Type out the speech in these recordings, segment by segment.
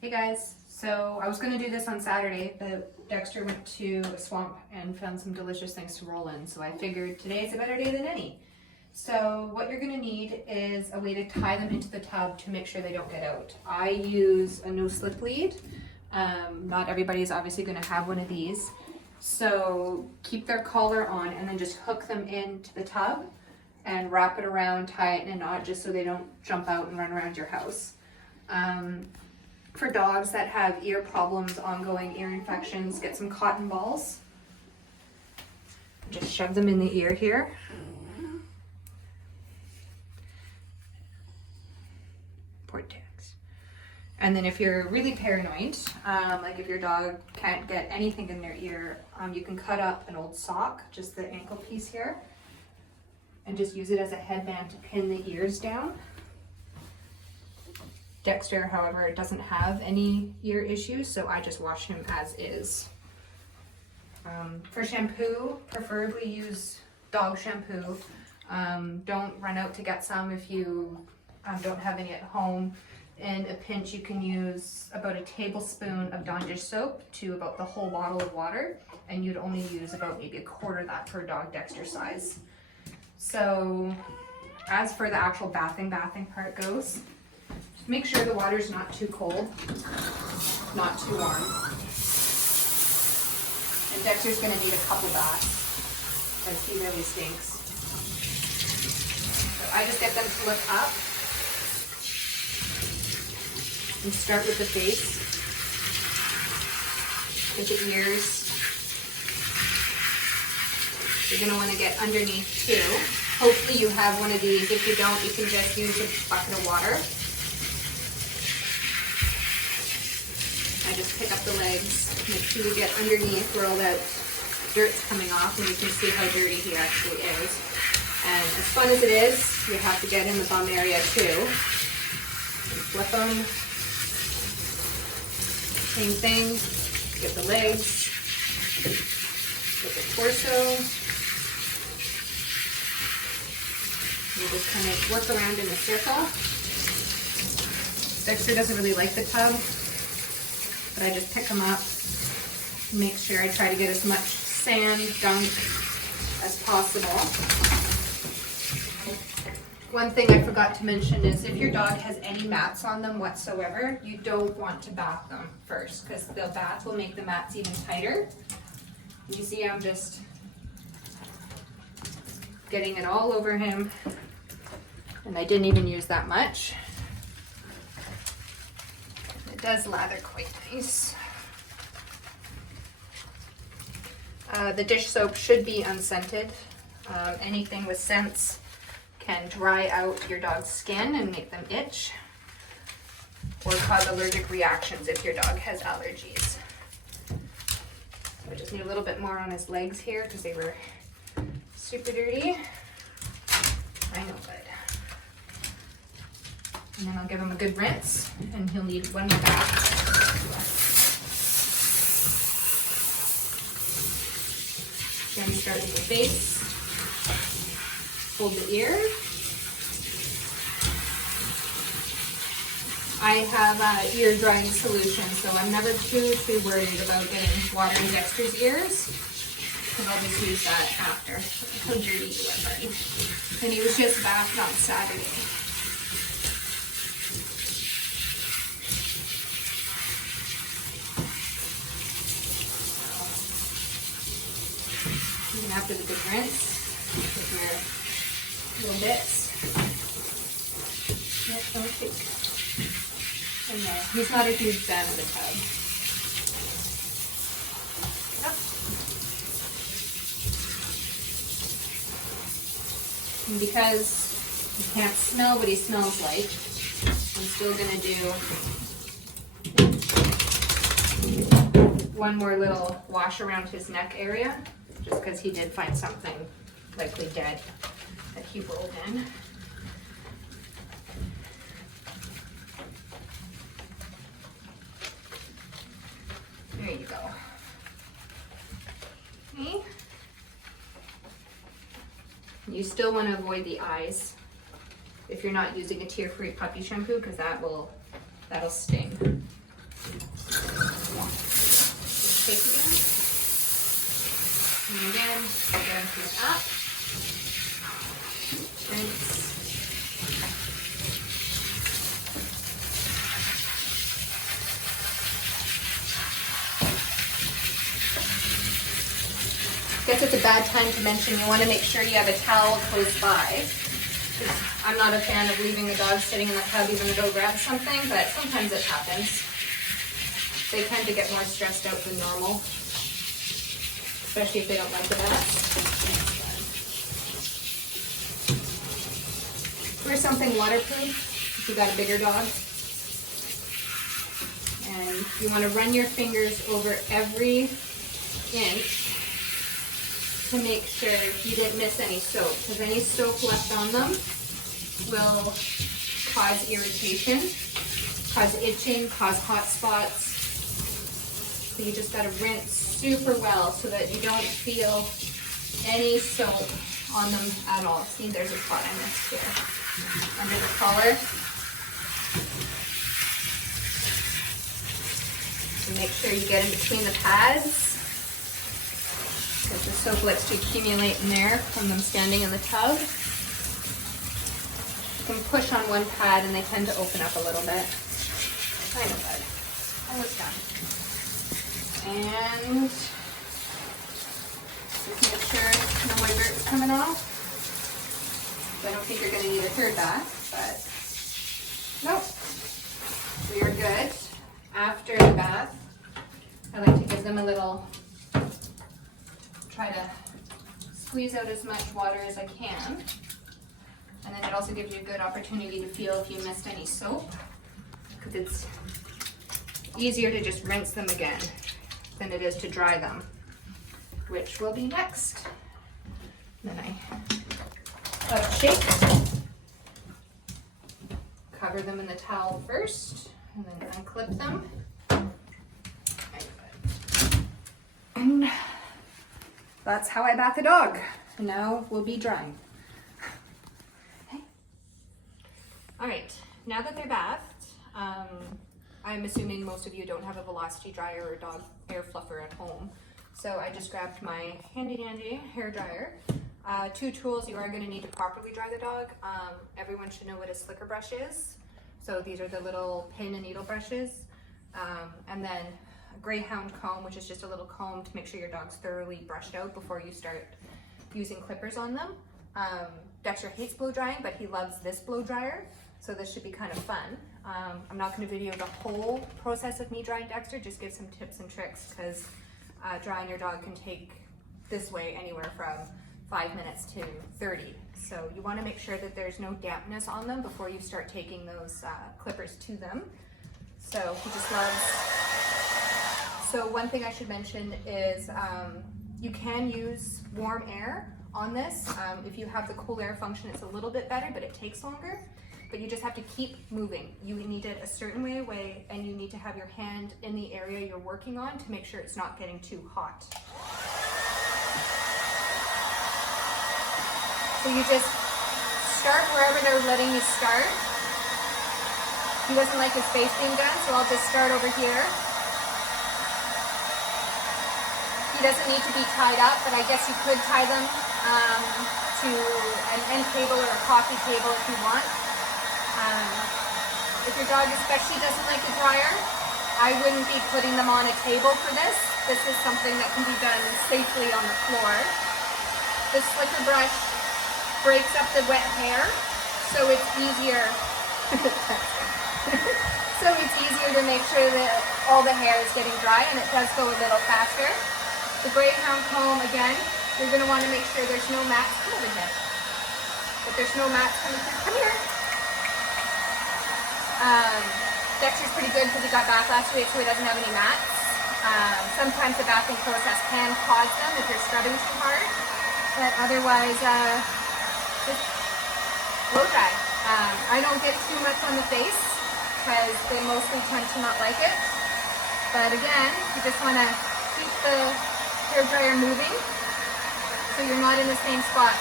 Hey guys, so I was going to do this on Saturday, but Dexter went to a swamp and found some delicious things to roll in, so I figured today is a better day than any. So what you're going to need is a way to tie them into the tub to make sure they don't get out. I use a no-slip lead. Not everybody is obviously going to have one of these. So keep their collar on and then just hook them into the tub and wrap it around, tie it in a knot just so they don't jump out and run around your house. For dogs that have ear problems, ongoing ear infections, get some cotton balls. Just shove them in the ear here. Poor tags. And then if you're really paranoid, like if your dog can't get anything in their ear, you can cut up an old sock, just the ankle piece here, and just use it as a headband to pin the ears down. Dexter, however, doesn't have any ear issues, so I just wash him as is. For shampoo, preferably use dog shampoo. Don't run out to get some if you don't have any at home. In a pinch, you can use about a tablespoon of Dawn dish soap to about the whole bottle of water, and you'd only use about maybe a quarter of that per dog Dexter size. So as for the actual bathing part goes, make sure the water's not too cold, not too warm. And Dexter's gonna need a couple baths because he really stinks. So I just get them to look up and start with the face, with the ears. You're gonna wanna get underneath too. Hopefully you have one of these. If you don't, you can just use a bucket of water. I just pick up the legs, make sure you get underneath where all that dirt's coming off, and you can see how dirty he actually is. And as fun as it is, you have to get in the bum area too. Flip them. Same thing. Get the legs. Get the torso. You just kind of work around in a circle. Dexter doesn't really like the tub, but I just pick them up, make sure I try to get as much sand, gunk as possible. One thing I forgot to mention is if your dog has any mats on them whatsoever, you don't want to bath them first because the bath will make the mats even tighter. You see I'm just getting it all over him, and I didn't even use that much. It does lather quite nice. The dish soap should be unscented. Anything with scents can dry out your dog's skin and make them itch or cause allergic reactions if your dog has allergies. So I just need a little bit more on his legs here because they were super dirty. I know, but. And then I'll give him a good rinse, and he'll need one more bath. Then start with the face, hold the ear. I have ear drying solution, so I'm never too worried about getting water in Dexter's ears, because I'll just use that after. How dirty you are, buddy. And he was just bathed on Saturday. And after the good rinse, with your little bits. Yep, don't shake. And there. He's not a huge fan of the tub. Yep. And because he can't smell what he smells like, I'm still gonna do one more little wash around his neck area. Just because he did find something likely dead that he rolled in. There you go. Okay. You still want to avoid the eyes if you're not using a tear-free puppy shampoo, because that'll sting. Open it up. Rinse. I guess it's a bad time to mention you want to make sure you have a towel close by. I'm not a fan of leaving the dog sitting in the tub even to go grab something, but sometimes it happens. They tend to get more stressed out than normal, especially if they don't like the bath. Wear something waterproof if you got a bigger dog. And you want to run your fingers over every inch to make sure you didn't miss any soap, because any soap left on them will cause irritation, cause itching, cause hot spots. So you just gotta rinse super well so that you don't feel any soap on them at all. See, there's a spot I missed here, under the collar. And make sure you get in between the pads, because the soap likes to accumulate in there from them standing in the tub. You can push on one pad and they tend to open up a little bit. Kind of good. Almost done. And just make sure no white dirt is coming off. I don't think you're going to need a third bath, but nope. We are good. After the bath, I like to give them a little, try to squeeze out as much water as I can. And then it also gives you a good opportunity to feel if you missed any soap, because it's easier to just rinse them again than it is to dry them, which will be next. Then I let it shake. Cover them in the towel first, and then unclip them. And that's how I bath a dog. And now we'll be drying. Okay. All right, now that they're bathed, I'm assuming most of you don't have a velocity dryer or dog hair fluffer at home. So I just grabbed my handy dandy hair dryer. Two tools you are going to need to properly dry the dog. Everyone should know what a slicker brush is. So these are the little pin and needle brushes. And then a greyhound comb, which is just a little comb to make sure your dog's thoroughly brushed out before you start using clippers on them. Dexter hates blow drying, but he loves this blow dryer. So this should be kind of fun. I'm not going to video the whole process of me drying Dexter, just give some tips and tricks, because drying your dog can take this way anywhere from 5 minutes to 30. So you want to make sure that there's no dampness on them before you start taking those clippers to them. So he just loves. So one thing I should mention is you can use warm air on this. If you have the cool air function, it's a little bit better, but it takes longer. But you just have to keep moving. You need it a certain way away, and you need to have your hand in the area you're working on to make sure it's not getting too hot. So you just start wherever they're letting you start. He doesn't like his face being done, so I'll just start over here. He doesn't need to be tied up, but I guess you could tie them to an end table or a coffee table if you want. If your dog especially doesn't like the dryer, I wouldn't be putting them on a table for this. This is something that can be done safely on the floor. The slicker brush breaks up the wet hair, so it's easier. So it's easier to make sure that all the hair is getting dry, and it does go a little faster. The greyhound comb, again, you're going to want to make sure there's no mats. Come over here. If there's no mats coming through, come here. Dexter's pretty good because he got bath last week, so he doesn't have any mats. Sometimes the bathing process can cause them if you're scrubbing too hard, but otherwise, just blow dry. I don't get too much on the face because they mostly tend to not like it. But again, you just want to keep the hair dryer moving so you're not in the same spot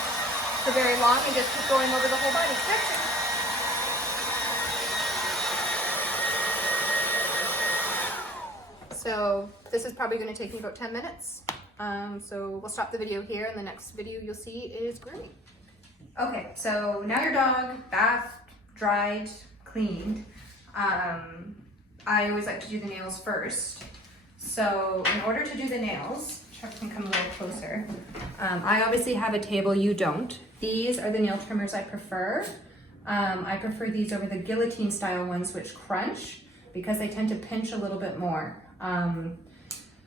for very long, and just keep going over the whole body. So this is probably going to take me about 10 minutes. So we'll stop the video here, and the next video you'll see is grooming. Okay, so now your dog bathed, dried, cleaned. I always like to do the nails first. So in order to do the nails, Chuck can come a little closer. I obviously have a table, you don't. These are the nail trimmers I prefer. I prefer these over the guillotine style ones, which crunch, because they tend to pinch a little bit more.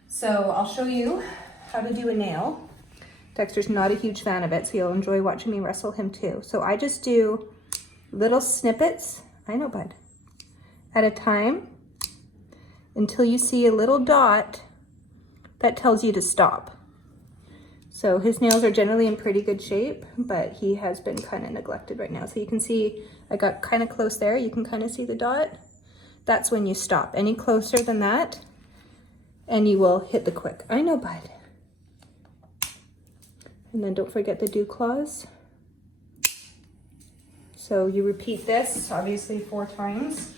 So I'll show you how to do a nail. Dexter's not a huge fan of it, so you'll enjoy watching me wrestle him too. So I just do little snippets, I know bud, at a time, until you see a little dot that tells you to stop. So his nails are generally in pretty good shape, but he has been kind of neglected right now. So you can see I got kind of close there. You can kind of see the dot. That's when you stop. Any closer than that, and you will hit the quick. I know, bud. And then don't forget the dew claws. So you repeat this, obviously 4 times.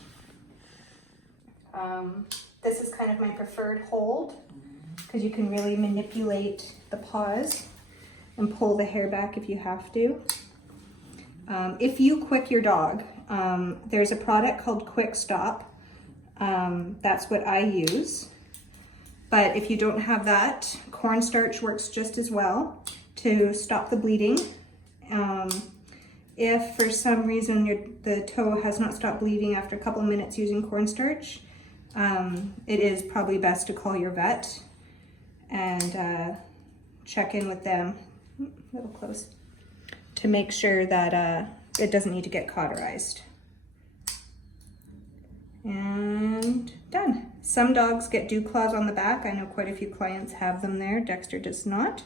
This is kind of my preferred hold, because you can really manipulate the paws and pull the hair back if you have to. If you quick your dog, there's a product called Quick Stop. That's what I use. But if you don't have that, cornstarch works just as well to stop the bleeding. If for some reason the toe has not stopped bleeding after a couple of minutes using cornstarch, it is probably best to call your vet and check in with them, a little close, to make sure that it doesn't need to get cauterized. And done. Some dogs get dew claws on the back. I know quite a few clients have them there. Dexter does not.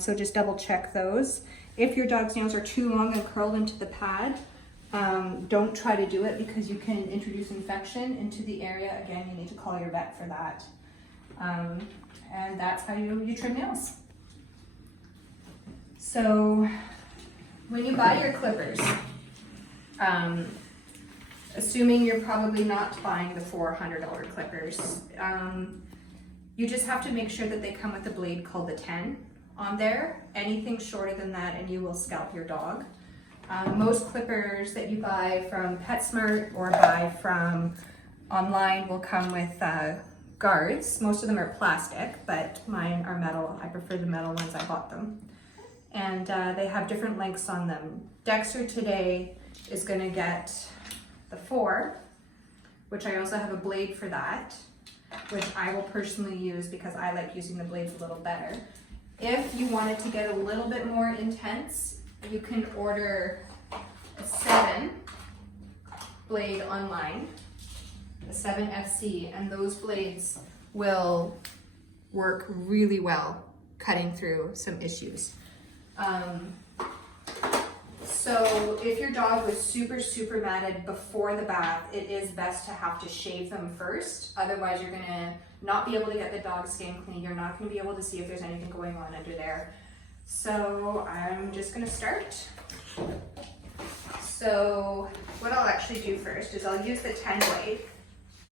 So just double check those. If your dog's nails are too long and curled into the pad, don't try to do it, because you can introduce infection into the area. Again, you need to call your vet for that. And that's how you trim nails. So when you buy your clippers, assuming you're probably not buying the $400 clippers, you just have to make sure that they come with a blade called the 10 on there. Anything shorter than that and you will scalp your dog. Most clippers that you buy from PetSmart or buy from online will come with guards. Most of them are plastic, but mine are metal. I prefer the metal ones. I bought them. And they have different lengths on them. Dexter today is going to get the 4, which I also have a blade for that, which I will personally use because I like using the blades a little better. If you wanted to get a little bit more intense, you can order a 7 blade online, a 7 FC, and those blades will work really well cutting through some issues. So if your dog was super matted before the bath, it is best to have to shave them first. Otherwise, you're gonna not be able to get the dog's skin clean. You're not gonna be able to see if there's anything going on under there. So I'm just gonna start. So what I'll actually do first is I'll use the 10 blade.